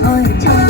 on your tongue.